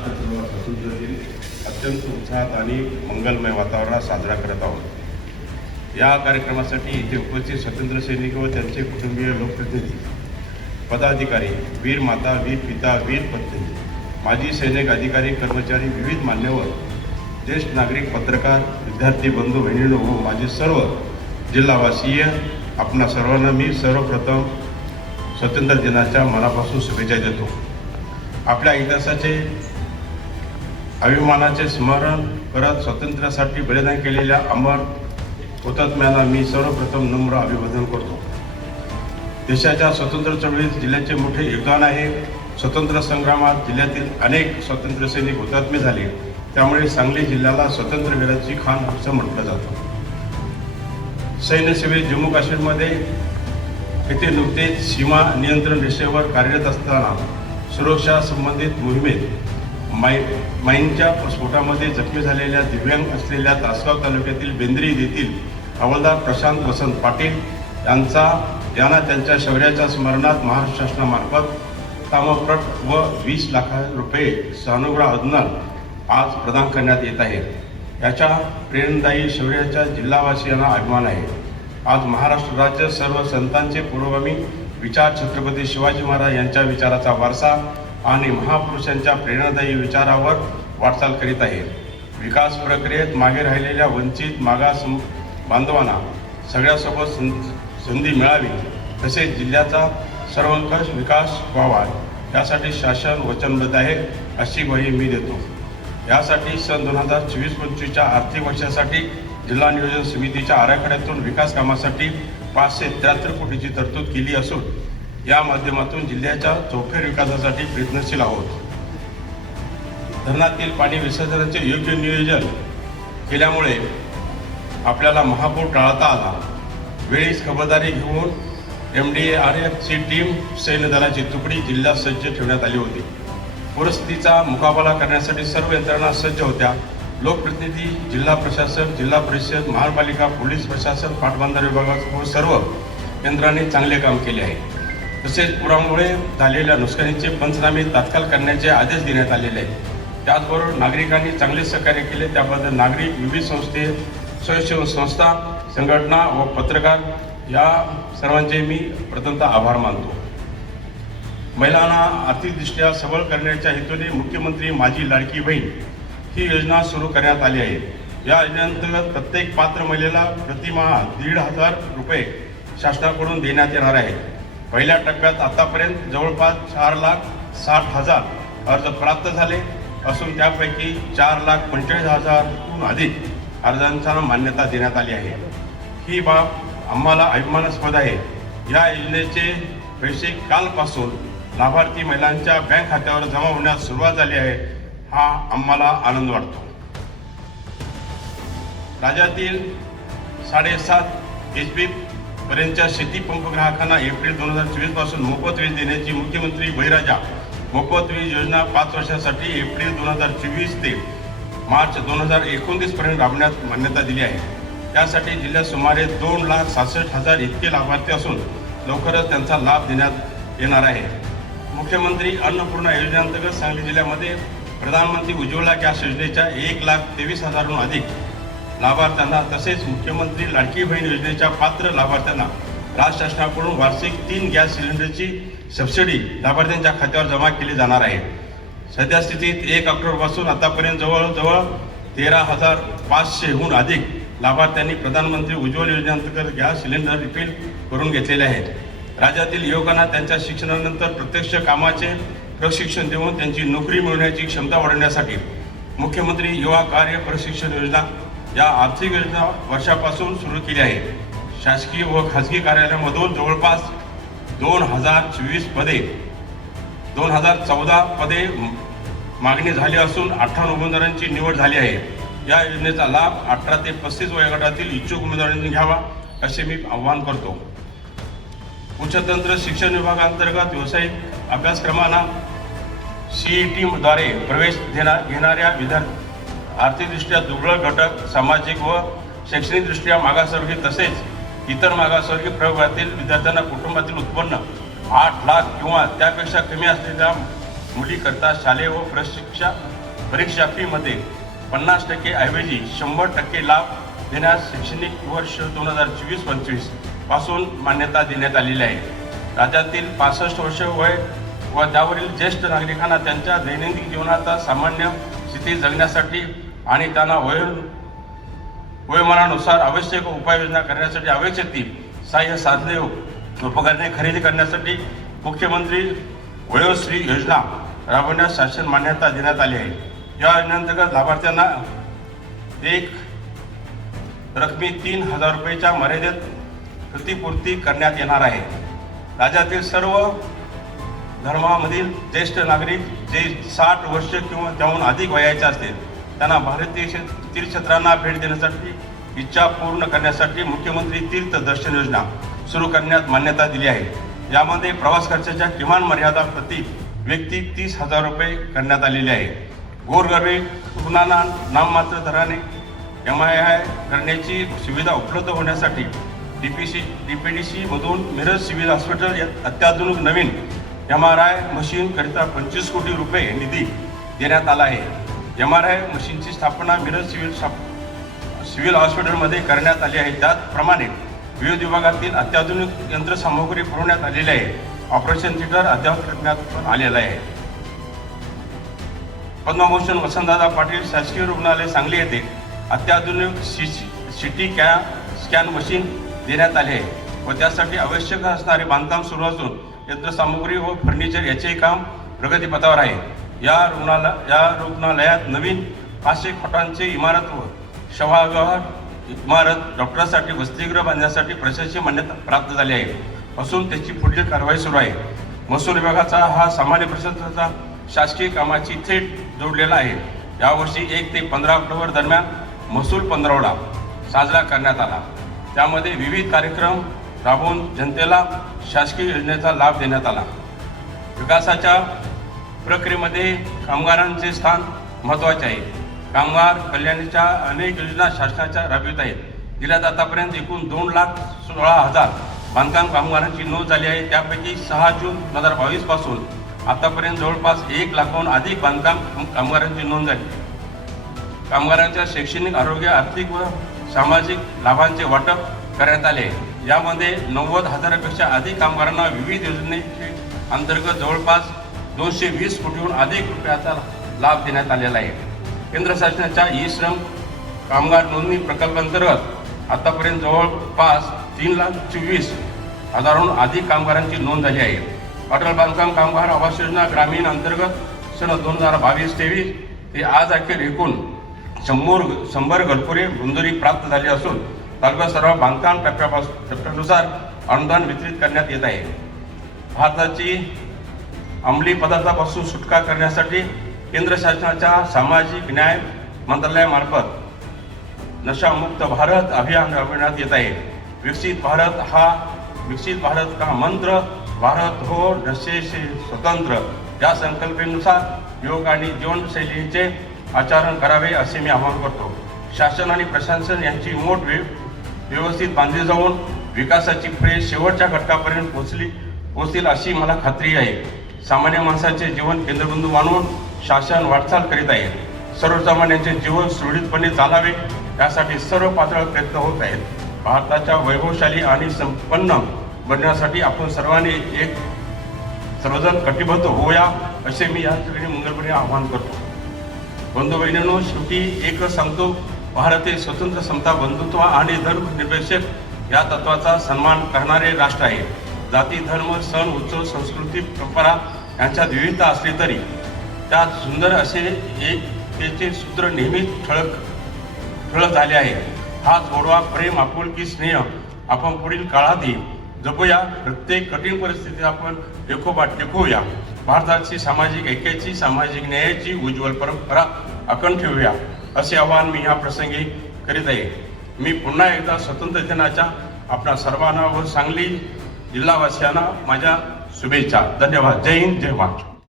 स्वातंत्र्य दिन अत्यंत उत्साहात आणि मंगलमय वातावरणात साजरा करत आहोत या कार्यक्रमासाठी इथे उपस्थित स्वातंत्र्य सैनिक व त्यांचे कुटुंबीय लोकप्रतिनिधी पदाधिकारी वीर माता वीर पिता वीर पत्नी माजी सैनिक अधिकारी कर्मचारी विविध मान्यवर ज्येष्ठ नागरिक पत्रकार विद्यार्थी बंधू बहिणींनो व माझे सर्व जिल्हावासीय आपणा सर्वांना मी सर्वप्रथम स्वातंत्र्य दिनाच्या मनापासून शुभेच्छा देतो आपल्या इतिहासाचे अभिमानाचे स्मरण करत स्वातंत्र्यासाठी बलिदान केलेल्या अमर हुतात्म्यांना मी सर्वप्रथम नम्र अभिवादन करतो. देशाच्या स्वातंत्र्य चळवळीत जिल्ह्याचे मोठे योगदान आहे. स्वतंत्र संग्रामात जिल्ह्यातील अनेक स्वातंत्र्य सैनिक हुतात्मे झाले. त्यामुळे सांगली जिल्ह्याला स्वातंत्र्यवीराची खान असं म्हटलं जातं. सैन्यसेवेत जम्मू काश्मीरमध्ये येथे नुकतेच सीमा नियंत्रण रेषेवर कार्यरत असताना सुरक्षा संबंधित मोहिमेत माई माईंच्या स्फोटामध्ये जखमी झालेल्या दिव्यांग असलेल्या तासगाव तालुक्यातील बेंद्री येथील हवालदार प्रशांत वसंत पाटील यांचा यांना त्यांच्या शौर्याच्या स्मरणात महाराष्ट्र शासनामार्फत तामप्रट व वीस लाख रुपये सानुग्रह अज्ञान आज प्रदान करण्यात येत आहे. याच्या प्रेरणादायी शौर्याच्या जिल्हावासियांना अभिमान आहे. आज महाराष्ट्र राज्य सर्व संतांचे पुरोगामी विचार छत्रपती शिवाजी महाराज यांच्या विचाराचा वारसा आणि महापुरुषांच्या प्रेरणादायी विचारावर वाटचाल करीत आहे विकास प्रक्रियेत मागे राहिलेल्या वंचित मागास बांधवांना सगळ्यासोबत संधी मिळावी तसेच जिल्ह्याचा सर्वंकष विकास व्हावा यासाठी शासन वचनबद्ध आहे अशी ग्वाही मी देतो. यासाठी सन दोन हजार चोवीस पंचवीसच्या आर्थिक वर्षासाठी जिल्हा नियोजन समितीच्या आराखड्यातून विकास कामासाठी पाचशे त्र्याहत्तर कोटीची तरतूद केली असून या माध्यमातून जिल्ह्याच्या चौफेर विकासासाठी प्रयत्नशील आहोत. धरणातील पाणी विसर्जनाचे योग्य नियोजन केल्यामुळे आपल्याला महापूर टाळता आला. वेळीच खबरदारी घेऊन एम डी आर एफची टीम सैन्य दलाची तुकडी जिल्ह्यात सज्ज ठेवण्यात आली होती. परिस्थितीचा मुकाबला करण्यासाठी सर्व यंत्रणा सज्ज होत्या. लोकप्रतिनिधी जिल्हा प्रशासन जिल्हा परिषद महापालिका पोलीस प्रशासन पाटबंधारे विभागासह सर्व केंद्राने चांगले काम केले आहे. तसेच पुरामुळे झालेल्या नुकसानीचे पंचनामे तात्काळ करण्याचे आदेश देण्यात आलेले आहेत. त्याचबरोबर नागरिकांनी चांगले सहकार्य केले. त्याबद्दल नागरिक विविध संस्थे स्वयंसेवक संस्था संघटना व पत्रकार या सर्वांचे मी प्रथमतः आभार मानतो. महिलांना आर्थिकदृष्ट्या सबल करण्याच्या हेतूने मुख्यमंत्री माझी लाडकी बहीण ही योजना सुरू करण्यात आली आहे. या योजनेअंतर्गत प्रत्येक पात्र महिलेला प्रतिमहा दीड हजार रुपये शासनाकडून देण्यात येणार आहे. पहिल्या टप्प्यात आतापर्यंत जवळपास चार लाख साठ हजार अर्ज प्राप्त झाले असून त्यापैकी चार लाख पंचेचाळीस हजारहून अधिक अर्जांना मान्यता देण्यात आली आहे. ही बाब आम्हाला अभिमानास्पद आहे. या योजनेचे पैसे कालपासून लाभार्थी महिलांच्या बँक खात्यावर जमा होण्यास सुरुवात झाली आहे. हा आम्हाला आनंद वाटतो. राज्यातील साडेसात एच पी पर्यंतच्या शेती पंप ग्राहकांना एप्रिल दोन हजार चोवीसपासून मोफत वीज देण्याची मुख्यमंत्री बहिराजा मोफत वीज योजना पाच वर्षासाठी एप्रिल दोन हजार चोवीस ते मार्च दोन हजार एकोणतीस पर्यंत राबवण्यात मान्यता दिली आहे. त्यासाठी जिल्ह्यात सुमारे दोन लाख सहासष्ट हजार इतके लाभार्थी असून लवकरच त्यांचा लाभ देण्यात येणार आहे. मुख्यमंत्री अन्नपूर्णा योजनेअंतर्गत सांगली जिल्ह्यामध्ये प्रधानमंत्री उज्ज्वला गॅस योजनेच्या एक लाख तेवीस हजारहून अधिक लाभार्थ्यांना तसेच मुख्यमंत्री लाडकी बहीण योजनेच्या पात्र लाभार्थ्यांना राज्य शासनाकडून वार्षिक तीन गॅस सिलेंडरची सबसिडी लाभार्थ्यांच्या खात्यावर जमा केली जाणार आहे. सध्या स्थितीत एक ऑक्टोबरपासून आतापर्यंत जवळजवळ तेरा हजार पाचशेहून अधिक लाभार्थ्यांनी प्रधानमंत्री उज्ज्वल योजनेअंतर्गत गॅस सिलेंडर रिफिल करून घेतलेले आहेत. राज्यातील युवकांना त्यांच्या शिक्षणानंतर प्रत्यक्ष कामाचे प्रशिक्षण देऊन त्यांची नोकरी मिळवण्याची क्षमता वाढवण्यासाठी मुख्यमंत्री युवा कार्य प्रशिक्षण योजना या आर्थिक योजना वर्षापासून सुरू केली आहे. शासकीय व खाजगी कार्यालयामधून जवळपास दोन हजार चोवीस पदे दोन हजार चौदा पदे मागणी झाली असून अठरा उमेदवारांची निवड झाली आहे. या योजनेचा लाभ अठरा ते पस्तीस वयोगटातील इच्छुक उमेदवारांनी घ्यावा असे मी आवाहन करतो. उच्चतंत्र शिक्षण विभागांतर्गत व्यावसायिक अभ्यासक्रमांना सीईटीद्वारे प्रवेश देणार घेणाऱ्या विद्यार्थी आर्थिकदृष्ट्या दुर्बळ घटक सामाजिक व शैक्षणिकदृष्ट्या मागासवर्गीय तसेच इतर मागासवर्गीय प्रवर्गातील विद्यार्थ्यांना कुटुंबातील उत्पन्न आठ लाख किंवा त्यापेक्षा कमी असलेल्या मुलीकरता शालेय व प्रशिक्षा परीक्षा फीमध्ये पन्नास टक्के ऐवजी शंभर टक्के लाभ देण्यास शैक्षणिक वर्ष दोन हजार चोवीस पंचवीसपासून मान्यता देण्यात आलेली आहे. राज्यातील पासष्ट वर्ष वय व त्यावरील ज्येष्ठ नागरिकांना त्यांच्या दैनंदिन जीवनाचा सामान्य स्थिती जगण्यासाठी आणि त्यांना वय वयोमानानुसार आवश्यक उपाययोजना करण्यासाठी आवश्यक ती सहाय्य साधने उपकरणे खरेदी करण्यासाठी मुख्यमंत्री वयोश्री योजना राबवण्यास शासन मान्यता देण्यात आली आहे. या योजनेअंतर्गत लाभार्थ्यांना एक रकमी तीन हजार रुपयेच्या मर्यादेत प्रतिपूर्ती करण्यात येणार आहे. राज्यातील सर्व धर्मामधील ज्येष्ठ नागरिक जे साठ वर्ष किंवा त्याहून अधिक वयाचे असतील त्यांना भारतीय तीर्थक्षेत्रांना भेट देण्यासाठी इच्छा पूर्ण करण्यासाठी मुख्यमंत्री तीर्थ दर्शन योजना सुरू करण्यात मान्यता दिली आहे. यामध्ये प्रवास खर्चाच्या किमान मर्यादा प्रति व्यक्ती तीस हजार रुपये करण्यात आलेली आहे. गोरगरबे रुग्णांना नाममात्र दराने एम आय आय करण्याची सुविधा उपलब्ध होण्यासाठी D P C D P D सीमधून Miraj civil hospital या अत्याधुनिक नवीन एम आर आय मशीनकरिता पंचवीस कोटी रुपये निधी देण्यात आला आहे. एम आर आय मशीनची स्थापना मिरज सिव्हिल शॉप सिव्हिल हॉस्पिटलमध्ये करण्यात आली आहे. त्याचप्रमाणे विविध विभागातील अत्याधुनिक यंत्रसामुग्री पुरवण्यात आलेली आहे. ऑपरेशन थिएटर अद्याप करण्यात पण आलेलं आहे. पद्मभूषण वसंतदादा पाटील शासकीय रुग्णालय सांगली येथे अत्याधुनिक सी सी टी कॅ स्कॅन मशीन देण्यात आले आहे. व त्यासाठी आवश्यक असणारे बांधकाम सुरू असून यंत्रसामुग्री व फर्निचर याचेही काम प्रगतीपथावर आहे. या रुग्णालय या रुग्णालयात नवीन पाचशे खोटांचे इमारत व शवाव्यवहार इमारत डॉक्टरसाठी वसतिगृह बांधण्यासाठी प्रशासकीय मान्यता प्राप्त झाली आहे. असून त्याची पुढील कारवाई सुरू आहे. महसूल विभागाचा हा सामान्य प्रशासनाचा शासकीय कामाची थेट जोडलेला आहे. यावर्षी एक ते पंधरा ऑक्टोबर दरम्यान महसूल पंधरवडा साजरा करण्यात आला. त्यामध्ये विविध कार्यक्रम राबवून जनतेला शासकीय योजनेचा लाभ देण्यात आला. विकासाच्या प्रक्रियेमध्ये कामगारांचे स्थान महत्त्वाचे आहे. कामगार कल्याणाच्या अनेक योजना शासनाच्या राबवित आहेत. गेल्यात आतापर्यंत एकूण दोन लाख सोळा हजार बांधकाम कामगारांची नोंद झाली आहे. त्यापैकी सहा जून दोन हजार बावीसपासून आतापर्यंत जवळपास एक लाखाहून अधिक बांधकाम कामगारांची नोंद झाली. कामगारांच्या शैक्षणिक आरोग्य आर्थिक व सामाजिक लाभांचे वाटप करण्यात आले यामध्ये नव्वद हजारापेक्षा अधिक कामगारांना विविध योजनेचे अंतर्गत जवळपास दोनशे वीस कोटीहून अधिक रुपयाचा लाभ देण्यात आलेला आहे. केंद्र शासनाच्या ई श्रम कामगार नोंदणी प्रकल्पांतर्गत आतापर्यंत जवळपास तीन लाख चोवीस हजारहून अधिक कामगारांची नोंद झाली आहे. अटल बांधकाम कामगार आवास योजना ग्रामीण अंतर्गत सन दोन हजार बावीस तेवीस ते आज अखेर एकूण शंभर शंभर घरपुरे मंजुरी प्राप्त झाली असून तालुका सर्व बांधकाम टप्प्यापासून टप्प्यानुसार अनुदान वितरित करण्यात येत आहे. भारताची अंमली पदार्थापासून सुटका करण्यासाठी केंद्र शासनाच्या सामाजिक न्याय मंत्रालयामार्फत नशामुक्त भारत अभियान राबविण्यात येत आहे. विकसित भारत हा विकसित भारत का मंत्र? भारत हो नशे स्वतंत्र. या संकल्पनेनुसार योग आणि जीवनशैलीचे आचरण करावे असे मी आवाहन करतो. शासन आणि प्रशासन यांची मोठ व्यवस्थित बांधली जाऊन विकासाची फळे शेवटच्या घटकापर्यंत पोहोचली पोहोचतील अशी मला खात्री आहे. सामान्य माणसाचे जीवन केंद्रबिंदू मानून शासन वाटचाल करीत आहे. सर्वसामान्यांचे जीवन सुरळीतपणे चालावे यासाठी सर्व पातळ प्रयत्न होत आहेत. भारताच्या वैभवशाली आणि संपन्न बनण्यासाठी आपण सर्वांनी एक सर्वजण कटिबद्ध होऊया असे मी या ठिकाणी मंगलपणे आवाहन करतो. बंधू बहिणींनो शेवटी एकच सांगतो भारत हे स्वतंत्र समता बंधुत्व आणि धर्मनिरपेक्षक या तत्वाचा सन्मान करणारे राष्ट्र आहे जाती धर्म सण उत्सव संस्कृती परंपरा यांच्यात विविधता असली तरी त्यात सुंदर असे एकतेचे सूत्र नेहमीच ठळक ठळक झाले आहे. हा गोडवा प्रेम आपुलकी स्नेह आपण पुढील काळातही जपूया. प्रत्येक कठीण परिस्थितीत आपण एकोबा टिकवूया भारताची सामाजिक ऐक्याची सामाजिक न्यायाची उज्ज्वल परंपरा अखंड ठेवूया. असे आवाहन मी या प्रसंगी करीत आहे. मी पुन्हा एकदा स्वतंत्र दिनाच्या आपल्या सर्वांना व सांगली जिल्हावासियांना माझ्या शुभेच्छा. धन्यवाद. जय हिंद जय महाराष्ट्र.